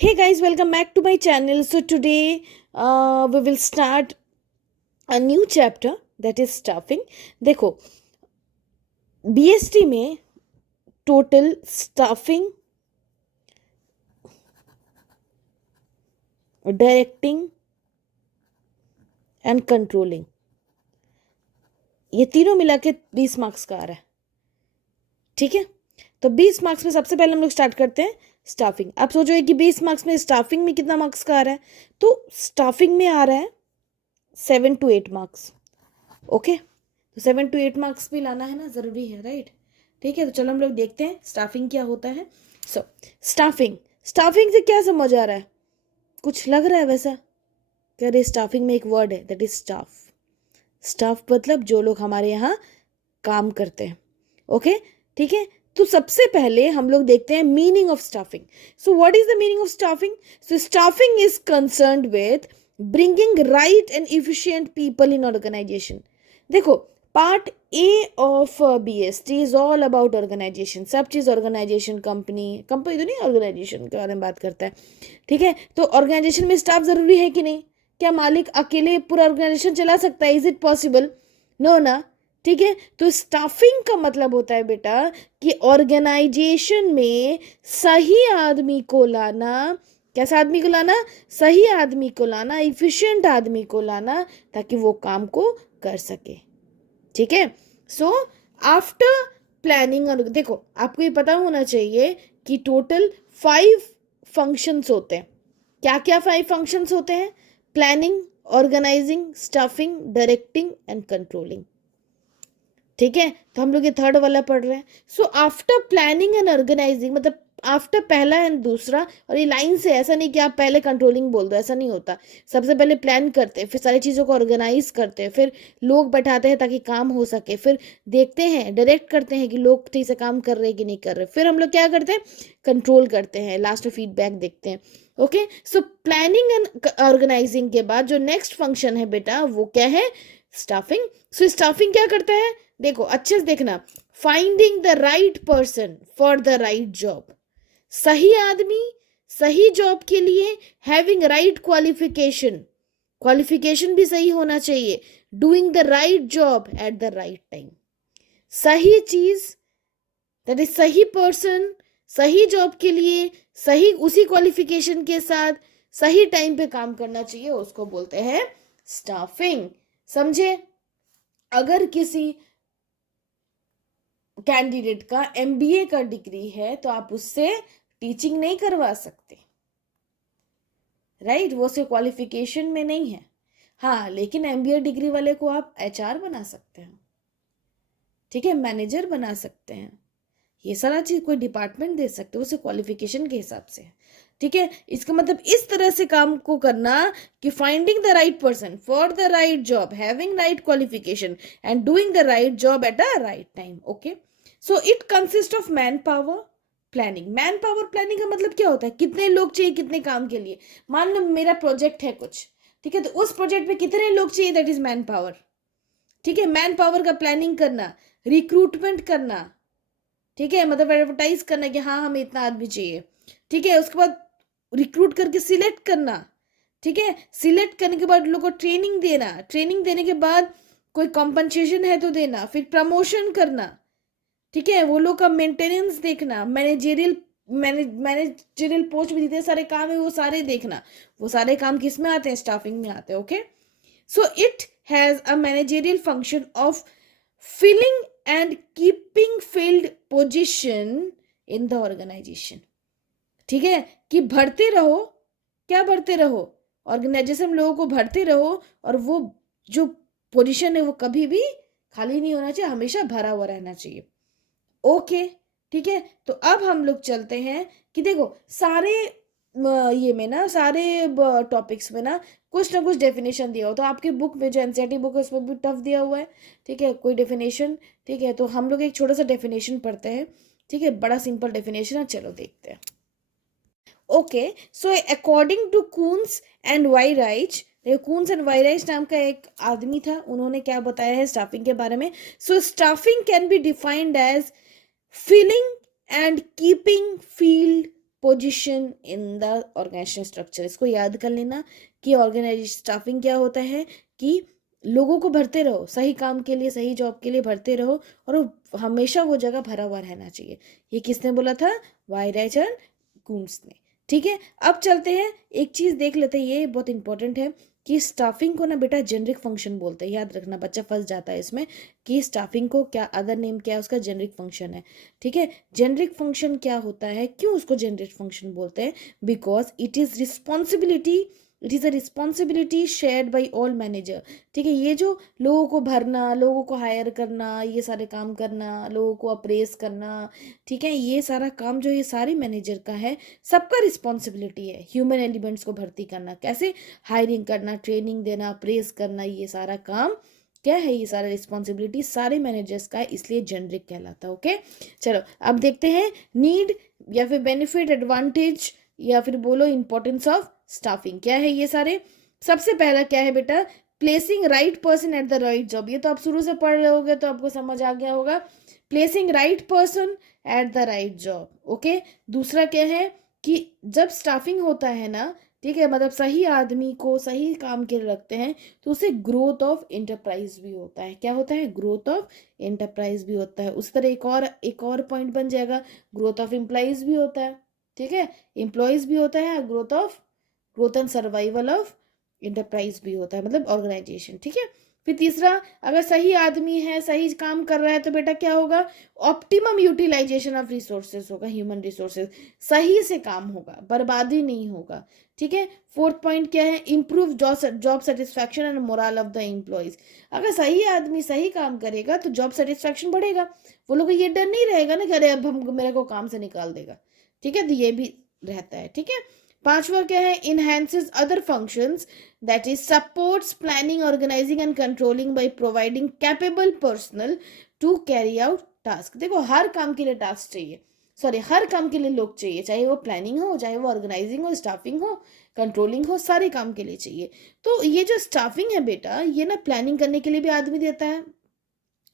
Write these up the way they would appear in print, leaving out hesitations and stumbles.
Hey guys, welcome back to my channel. So today we will start a new chapter, that is staffing. देखो, BST में total staffing, directing and controlling, ये तीनों मिला के 20 marks का आ रहा है. ठीक है, तो 20 मार्क्स में सबसे पहले हम लोग स्टार्ट करते हैं स्टाफिंग. आप सोचोगे कि 20 मार्क्स में स्टाफिंग में कितना मार्क्स का आ रहा है, तो स्टाफिंग में आ रहा है 7 to 8 मार्क्स. ओके, तो 7 to 8 मार्क्स भी लाना है ना, ज़रूरी है, राइट. ठीक है, तो चलो हम लोग देखते हैं स्टाफिंग क्या होता है. सो स्टाफिंग, स्टाफिंग से क्या समझ आ रहा है? कुछ लग रहा है वैसा? कह रहे स्टाफिंग में एक वर्ड है, दैट इज स्टाफ. स्टाफ मतलब जो लोग हमारे यहाँ काम करते हैं. ओके, ठीक है. तो सबसे पहले हम लोग देखते हैं meaning of staffing. So what is the meaning of staffing? So staffing is concerned with bringing right and efficient people in organisation. देखो, part A of BST is all about organisation. सब चीज़ ऑर्गेनाइजेशन, कंपनी कंपनी तो नहीं, organisation के बारे में बात करता है. ठीक है, तो ऑर्गेनाइजेशन में स्टाफ ज़रूरी है कि नहीं? क्या मालिक अकेले पूरा ऑर्गेनाइजेशन चला सकता है? Is it possible? नो ना. ठीक है, तो स्टाफिंग का मतलब होता है बेटा कि ऑर्गेनाइजेशन में सही आदमी को लाना. कैसा आदमी को लाना? सही आदमी को लाना, इफिशिएंट आदमी को लाना, ताकि वो काम को कर सके. ठीक है, सो आफ्टर प्लानिंग, और देखो आपको ये पता होना चाहिए कि टोटल 5 फंक्शंस होते हैं. क्या क्या 5 फंक्शंस होते हैं? Planning, organising, staffing, directing and controlling. ठीक है, तो हम लोग ये थर्ड वाला पढ़ रहे हैं. So after planning and organising, मतलब आफ्टर पहला एंड दूसरा. और ये लाइन से ऐसा नहीं कि आप पहले कंट्रोलिंग बोल दो, ऐसा नहीं होता. सबसे पहले प्लान करते हैं, फिर सारी चीज़ों को ऑर्गेनाइज करते हैं, फिर लोग बैठाते हैं ताकि काम हो सके, फिर देखते हैं, डायरेक्ट करते हैं कि लोग ठीक से काम कर रहे हैं कि नहीं कर रहे, फिर हम लोग क्या करते हैं? कंट्रोल करते हैं, लास्ट में फीडबैक देखते हैं. Okay, so planning and organising के बाद जो नेक्स्ट फंक्शन है बेटा, वो क्या है? स्टाफिंग. सो स्टाफिंग क्या करता है? देखो अच्छे से देखना. Finding the right person for the right job. सही आदमी सही जॉब के लिए. हैविंग राइट क्वालिफिकेशन, क्वालिफिकेशन भी सही होना चाहिए. Doing the right job at the right time. सही चीज, दैट इज सही पर्सन, सही जॉब के लिए, सही उसी क्वालिफिकेशन के साथ सही टाइम पे काम करना चाहिए, उसको बोलते हैं स्टाफिंग. समझे? अगर किसी कैंडिडेट का MBA का डिग्री है तो आप उससे टीचिंग नहीं करवा सकते, राइट. वो सिर्फ क्वालिफिकेशन में नहीं है. हाँ, लेकिन MBA डिग्री वाले को आप HR बना सकते हैं. ठीक है, मैनेजर बना सकते हैं. ये सारा चीज कोई डिपार्टमेंट दे सकते हो, उसे क्वालिफिकेशन के हिसाब से. ठीक है, इसका मतलब इस तरह से काम को करना कि finding the right person for the right job, having right qualification and doing the right job at the right time. Okay, so it consist of man power planning. Man power planning का मतलब क्या होता है? कितने लोग चाहिए कितने काम के लिए. मान लो मेरा प्रोजेक्ट है कुछ, ठीक है, तो उस प्रोजेक्ट में कितने लोग चाहिए, दैट इज मैन पावर. ठीक है, मैन पावर का प्लानिंग करना, रिक्रूटमेंट करना. ठीक है, मतलब एडवर्टाइज करना कि हाँ हमें इतना आदमी चाहिए. ठीक है, उसके बाद रिक्रूट करके सिलेक्ट करना. ठीक है, सिलेक्ट करने के बाद लोगों को ट्रेनिंग देना, ट्रेनिंग देने के बाद कोई कॉम्पनसेशन है तो देना, फिर प्रमोशन करना. ठीक है, वो लोग का मेंटेनेंस देखना, मैनेजरियल पोस्ट में जितने सारे काम है वो सारे देखना. वो सारे काम किस में आते हैं? स्टाफिंग में आते हैं. Okay, so it has a managerial function of filling and keeping filled position in the organisation. ठीक है, कि भरते रहो. क्या भरते रहो? ऑर्गेनाइजेशन में लोगों को भरते रहो, और वो जो पोजीशन है वो कभी भी खाली नहीं होना चाहिए, हमेशा भरा हुआ रहना चाहिए. ओके, ठीक है, तो अब हम लोग चलते हैं कि देखो सारे ये में ना, सारे टॉपिक्स में ना कुछ ना कुछ डेफिनेशन दिया हो. तो आपकी बुक में जो NCERT बुक है उसमें भी टफ दिया हुआ है. ठीक है, कोई डेफिनेशन. ठीक है, तो हम लोग एक छोटा सा डेफिनेशन पढ़ते हैं. ठीक है, बड़ा सिंपल डेफिनेशन है, चलो देखते हैं. Okay, so according to Koontz and Weihrich, Koontz and Weihrich नाम का एक आदमी था, उन्होंने क्या बताया है स्टाफिंग के बारे में. So staffing can be defined as filling and keeping filled position in the organisation structure. इसको याद कर लेना कि ऑर्गेनाइजेशन स्टाफिंग क्या होता है कि लोगों को भरते रहो, सही काम के लिए, सही जॉब के लिए भरते रहो, और हमेशा वो जगह भरा हुआ रहना चाहिए। ये किसने बोला था? वाइराइचर कूम्स ने। ठीक है, अब चलते हैं, एक चीज़ देख लेते हैं, ये बहुत इंपॉर्टेंट है कि स्टाफिंग को ना बेटा जेनरिक फंक्शन बोलते हैं। याद रखना, बच्चा फंस जाता है इसमें कि स्टाफिंग को क्या अदर नेम क्या है, उसका जेनरिक फंक्शन है। ठीक है, जेनरिक फंक्शन क्या होता है, क्यों उसको जेनरिक फंक्शन बोलते हैं? Because it is responsibility, it is a responsibility shared by all manager. ठीक है, ये जो लोगों को भरना, लोगों को हायर करना, ये सारे काम करना, लोगों को अप्रेस करना, ठीक है, ये सारा काम जो ये सारे मैनेजर का है, सबका रिस्पॉन्सिबिलिटी है ह्यूमन एलिमेंट्स को भर्ती करना। कैसे? हायरिंग करना, ट्रेनिंग देना, अप्रेस करना, ये सारा काम क्या है, ये सारा रिस्पॉन्सिबिलिटी सारे मैनेजर्स का है, इसलिए जेनरिक कहलाता है। ओके, चलो अब देखते हैं नीड या फिर बेनिफिट, एडवांटेज या फिर बोलो इंपॉर्टेंस ऑफ स्टाफिंग। क्या है ये सारे? सबसे पहला क्या है बेटा? Placing right person at the right job. ये तो आप शुरू से पढ़ रहे होगे तो आपको समझ आ गया होगा। Placing right person at the right job. Okay, दूसरा क्या है कि जब स्टाफिंग होता है ना, ठीक है, मतलब सही आदमी को सही काम के लिए रखते हैं, तो उससे ग्रोथ ऑफ एंटरप्राइज भी होता है। क्या होता है? ग्रोथ ऑफ एंटरप्राइज भी होता है। उस तरह एक और पॉइंट बन जाएगा, ग्रोथ ऑफ एम्प्लॉइज भी होता है। ठीक है, एम्प्लॉयज भी होता है, growth and survival of enterprise भी होता है, मतलब ऑर्गेनाइजेशन। ठीक है, फिर तीसरा, अगर सही आदमी है, सही काम कर रहा है, तो बेटा क्या होगा? ऑप्टिमम यूटिलाइजेशन ऑफ रिसोर्सेज होगा, ह्यूमन रिसोर्सेज, सही से काम होगा, बर्बादी नहीं होगा। ठीक है, फोर्थ पॉइंट क्या है? Improve job satisfaction and moral of the employees. अगर सही आदमी सही काम करेगा तो जॉब सेटिस्फैक्शन बढ़ेगा, वो लोग को ये डर नहीं रहेगा ना कि अरे अब हम मेरे को काम से निकाल देगा। ठीक है, तो ये भी रहता है। ठीक है, पांचवा क्या है? Enhances other functions, that is supports planning, organising and controlling by providing capable personnel to carry out task. देखो, हर काम के लिए टास्क चाहिए, सॉरी, हर काम के लिए लोग चाहिए, चाहे वो प्लानिंग हो, चाहे वो ऑर्गेनाइजिंग हो, स्टाफिंग हो, कंट्रोलिंग हो, सारे काम के लिए चाहिए। तो ये जो स्टाफिंग है बेटा, ये ना प्लानिंग करने के लिए भी आदमी देता है,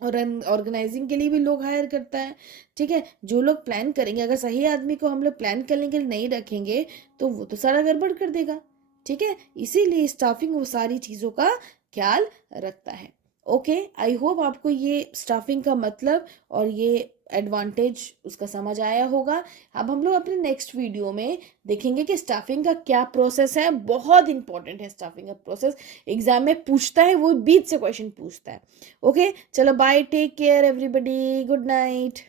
और ऑर्गेनाइजिंग के लिए भी लोग हायर करता है। ठीक है, जो लोग प्लान करेंगे, अगर सही आदमी को हम लोग प्लान करने के लिए नहीं रखेंगे तो वो तो सारा गड़बड़ कर देगा। ठीक है, इसीलिए स्टाफिंग वो सारी चीज़ों का ख्याल रखता है। ओके, आई होप आपको ये स्टाफिंग का मतलब और ये एडवांटेज उसका समझ आया होगा। अब हम लोग अपने नेक्स्ट वीडियो में देखेंगे कि स्टाफिंग का क्या प्रोसेस है। बहुत इंपॉर्टेंट है स्टाफिंग का प्रोसेस, एग्जाम में पूछता है, वो बीच से क्वेश्चन पूछता है। ओके, चलो bye, take care everybody, good night.